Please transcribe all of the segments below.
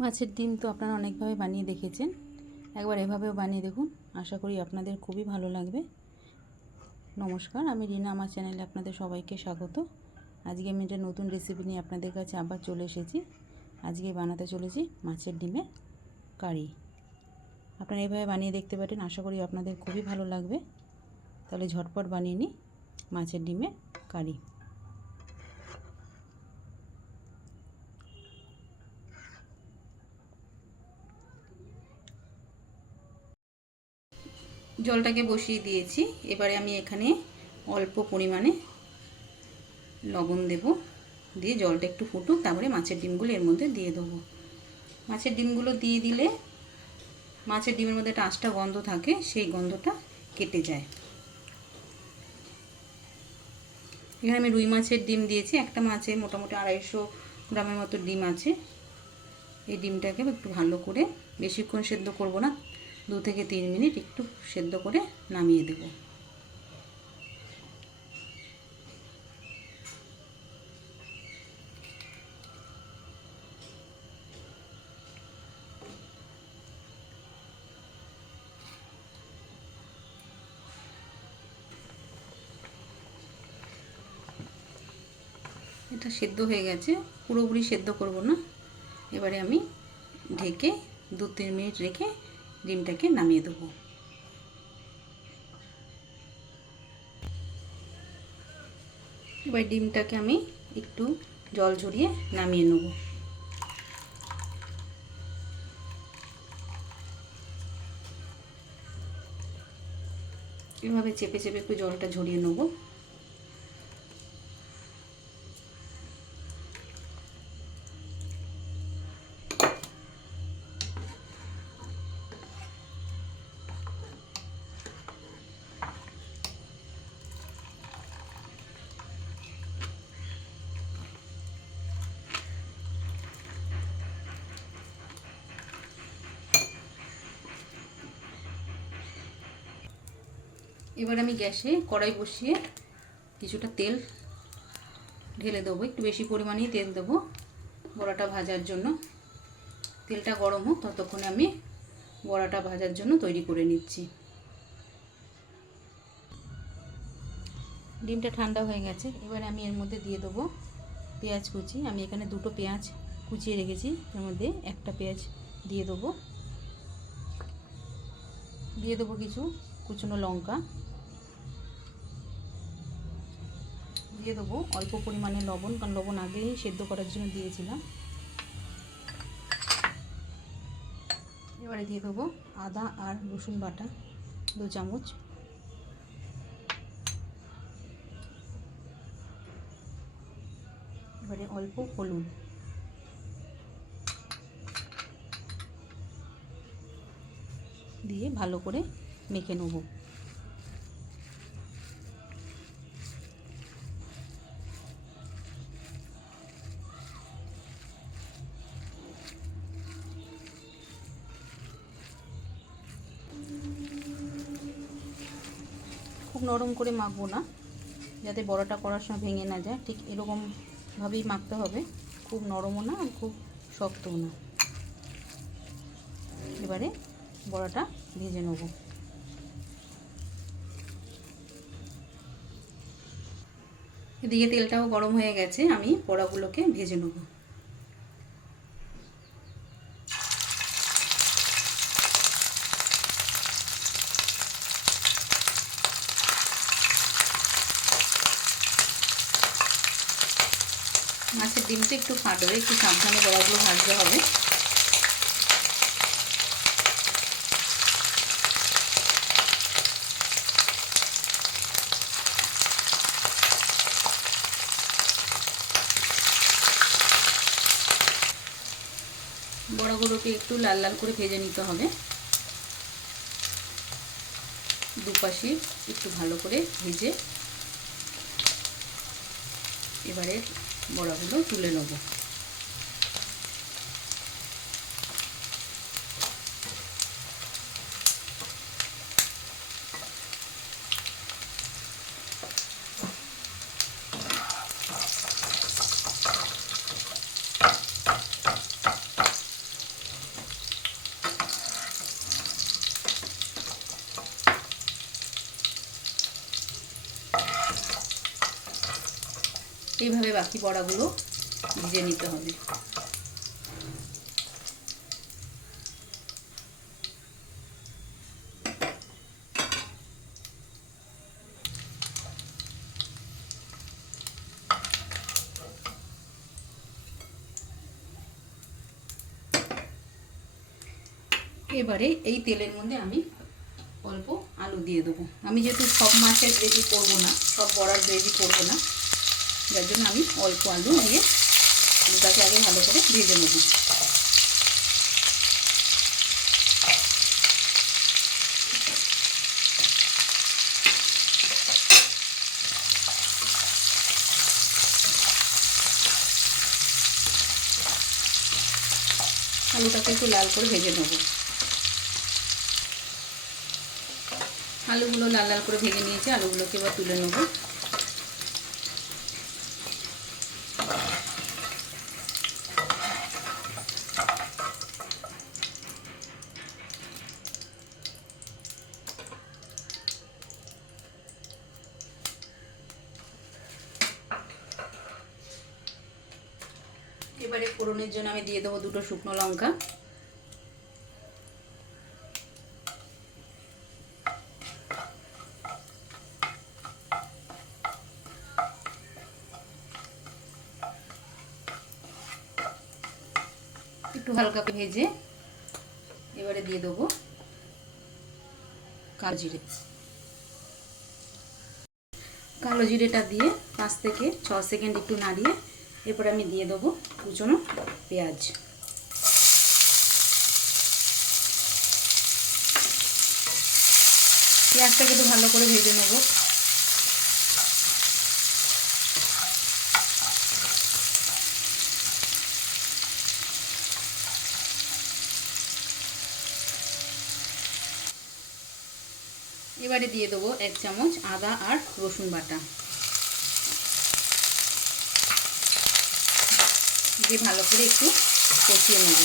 মাছের ডিম তো আপনারা অনেকভাবে বানিয়ে দেখেছেন, একবার এভাবেও বানিয়ে দেখুন। আশা করি আপনাদের খুবই ভালো লাগবে। নমস্কার, আমি রিনা। আমার চ্যানেলে আপনাদের সবাইকে স্বাগত। আজকে আমি একটা নতুন রেসিপি নিয়ে আপনাদের কাছে আবার চলে এসেছি। আজকে বানাতে চলেছি মাছের ডিমের কারি। আপনারা এভাবে বানিয়ে দেখতে পারেন, আশা করি আপনাদের খুবই ভালো লাগবে। তাহলে ঝটপট বানিয়ে নিই মাছের ডিমের কারি। জলটাকে বসিয়ে দিয়েছি। এবারে আমি এখানে অল্প পরিমাণে লবণ দেব, দিয়ে জলটা একটু ফুটুক, তারপরে মাছের ডিমগুলো এর মধ্যে দিয়ে দেবো। মাছের ডিমগুলো দিয়ে দিলে মাছের ডিমের মধ্যে একটা আঁশটা গন্ধ থাকে, সেই গন্ধটা কেটে যায়। এখানে আমি রুই মাছের ডিম দিয়েছি। একটা মাছে মোটামুটি 250 গ্রামের মতো ডিম আছে। এই ডিমটাকে একটু ভালো করে, বেশিক্ষণ সেদ্ধ করব না, 2 থেকে 3 মিনিট একটু সেদ্ধ করে নামিয়ে দেব। এটা সেদ্ধ হয়ে গেছে, পুরোপুরি সেদ্ধ করব না। এবারে আমি ঢেকে 2-3 মিনিট রেখে ডিমটাকে নামিয়ে দেবো। এবার ডিমটাকে আমি একটু জল ঝরিয়ে নামিয়ে নেব। এভাবে চেপে চেপে একটু জলটা ঝরিয়ে নেব। এবার আমি গ্যাসে কড়াই বসিয়ে কিছুটা তেল ঢেলে দেবো। একটু বেশি পরিমাণেই তেল দেবো বড়াটা ভাজার জন্য। তেলটা গরম হোক, ততক্ষণে আমি বড়াটা ভাজার জন্য তৈরি করে নিচ্ছি। ডিমটা ঠান্ডা হয়ে গেছে। এবারে আমি এর মধ্যে দিয়ে দেবো পেঁয়াজ কুচি। আমি এখানে 2টো পেঁয়াজ কুচিয়ে রেখেছি, এর মধ্যে একটা পেঁয়াজ দিয়ে দেবো। দিয়ে দেবো কিছু কুচনো লঙ্কা, দিয়ে দেবো অল্প পরিমাণে লবণ, কারণ লবণ আগেই সেদ্ধ করার জন্য দিয়েছিলাম। এবারে দিয়ে দেবো আদা আর রসুন বাটা 2 চামচ। এবারে অল্প হলুদ, দিয়ে ভালো করে মেখে নেব। খুব নরম করে মাখবো না, যাতে বড়াটা করার সময় ভেঙে না যায়, ঠিক এরকমভাবেই মাখতে হবে। খুব নরমও না আর খুব শক্তও না। এবারে বড়াটা ভেজে নেব। এদিকে তেলটাও গরম হয়ে গেছে, আমি বড়াগুলোকে ভেজে নেব। মাছের ডিমটা একটু ফাটবে, একটু সাবধানে বড়াগুলো ভাজতে হবে। বড়াগুলোকে একটু লাল লাল করে ভেজে নিতে হবে। দুপাশে একটু ভালো করে ভেজে এবারে বড়াগুলো তুলে নেব। এইভাবে বাকি বড়াগুলো ভেজে নিতে হবে। এবারে এই তেলের মধ্যে আমি অল্প আলু দিয়ে দেবো। আমি যেহেতু সব মাছের গ্রেভি করবো না, সব বড়ার গ্রেভি করবো না, যার জন্য আমি অল্প আলু দিয়ে আলুটাকে আগে ভালো করে ভেজে নেব। আলুটাকে একটু লাল করে ভেজে নেব। আলুগুলো লাল লাল করে ভেজে নিয়েছি, আলুগুলোকে এবার তুলে নেব। এবারে ফোড়নের জন্য আমি দিয়ে দেবো 2টো শুকনো লঙ্কা, একটু হালকা ভেজে এবারে দিয়ে দেবো কালো জিরে। কালো জিরেটা দিয়ে 5 থেকে 6 সেকেন্ড একটু নাড়িয়ে এরপর আমি দিয়ে দেবো কুচনো পেঁয়াজ। পেঁয়াজটাকে একটু ভালো করে ভেজে নেব। এবারে দিয়ে দেবো 1 চামচ আদা আর রসুন বাটা, দিয়ে ভালো করে একটু কষিয়ে নেব।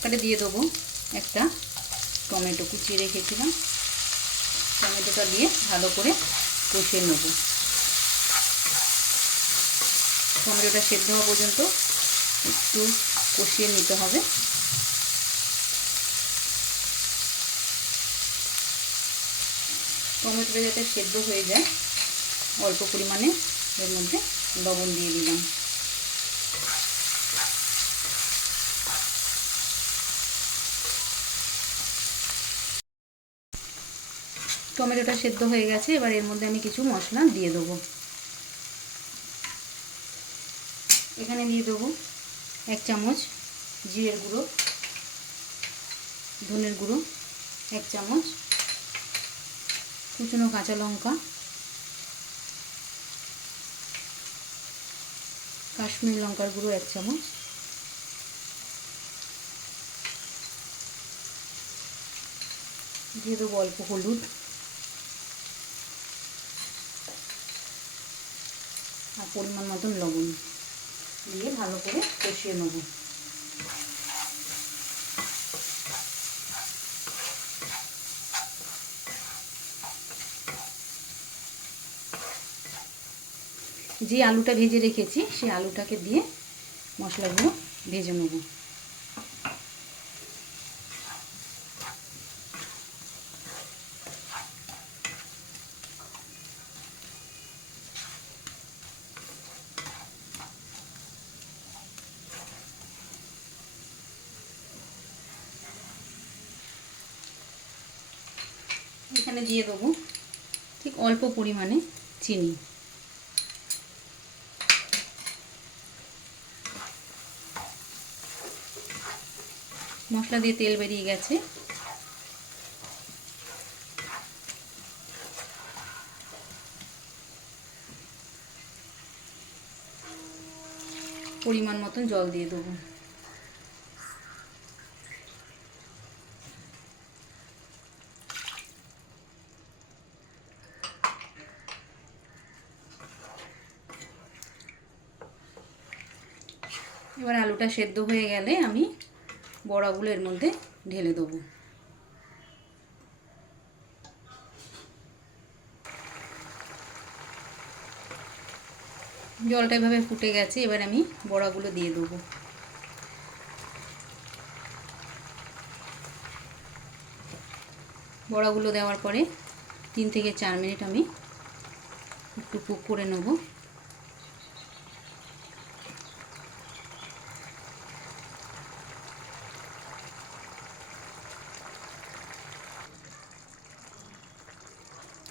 তাহলে দিয়ে দেবো একটা টমেটো কুচিয়ে রেখেছিলাম, টমেটোটা দিয়ে ভালো করে কষিয়ে নেব। টমেটোটা সেদ্ধ হওয়া পর্যন্ত একটু কষিয়ে নিতে হবে। টমেটোটা যাতে সেদ্ধ হয়ে যায় অল্প পরিমাণে এর মধ্যে লবণ দিয়ে দিলাম। টমেটোটা সেদ্ধ হয়ে গেছে, এবার এর মধ্যে আমি কিছু মশলা দিয়ে দেবো। এখানে দিয়ে দেবো 1 চামচ জিরের গুঁড়ো, ধনের গুঁড়ো 1 চামচ, কুচনো কাঁচা লঙ্কা, কাশ্মীরি লঙ্কার গুঁড়ো 1 চামচ, দিয়ে দেবো অল্প হলুদ আর পরিমাণ মতন লবণ, দিয়ে ভালো করে কষিয়ে নেব। যে আলুটা ভেজে রেখেছি সেই আলুটাকে দিয়ে মশলাগুলো ভেজে নেব। এখানে দিয়ে দেবো ঠিক অল্প পরিমাণে চিনি। মশলা দিয়ে তেল বেরিয়ে গেছে, পরিমাণ মতন জল দিয়ে দেবো। এবার আলুটা সেদ্ধ হয়ে গেলে আমি বড়াগুলো এর মধ্যে ঢেলে দেবো। জলটা এভাবে ফুটে গেছে, এবার আমি বড়াগুলো দিয়ে দেবো। বড়াগুলো দেওয়ার পরে 3 থেকে 4 মিনিট আমি একটু কুক করে নেব।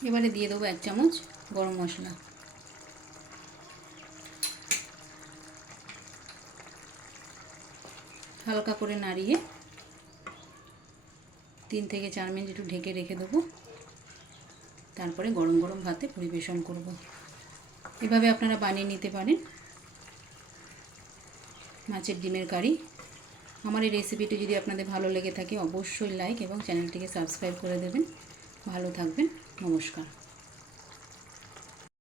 এবারে দিয়ে দেবো 1 চামচ গরম মশলা। হালকা করে নাড়িয়ে 3 থেকে 4 মিনিট একটু ঢেকে রেখে দেবো। তারপরে গরম গরম ভাতে পরিবেশন করব। এভাবে আপনারা বানিয়ে নিতে পারেন মাছের ডিমের কারি। আমার এই রেসিপিটি যদি আপনাদের ভালো লেগে থাকে অবশ্যই লাইক এবং চ্যানেলটিকে সাবস্ক্রাইব করে দেবেন। ভালো থাকবেন। নমস্কার।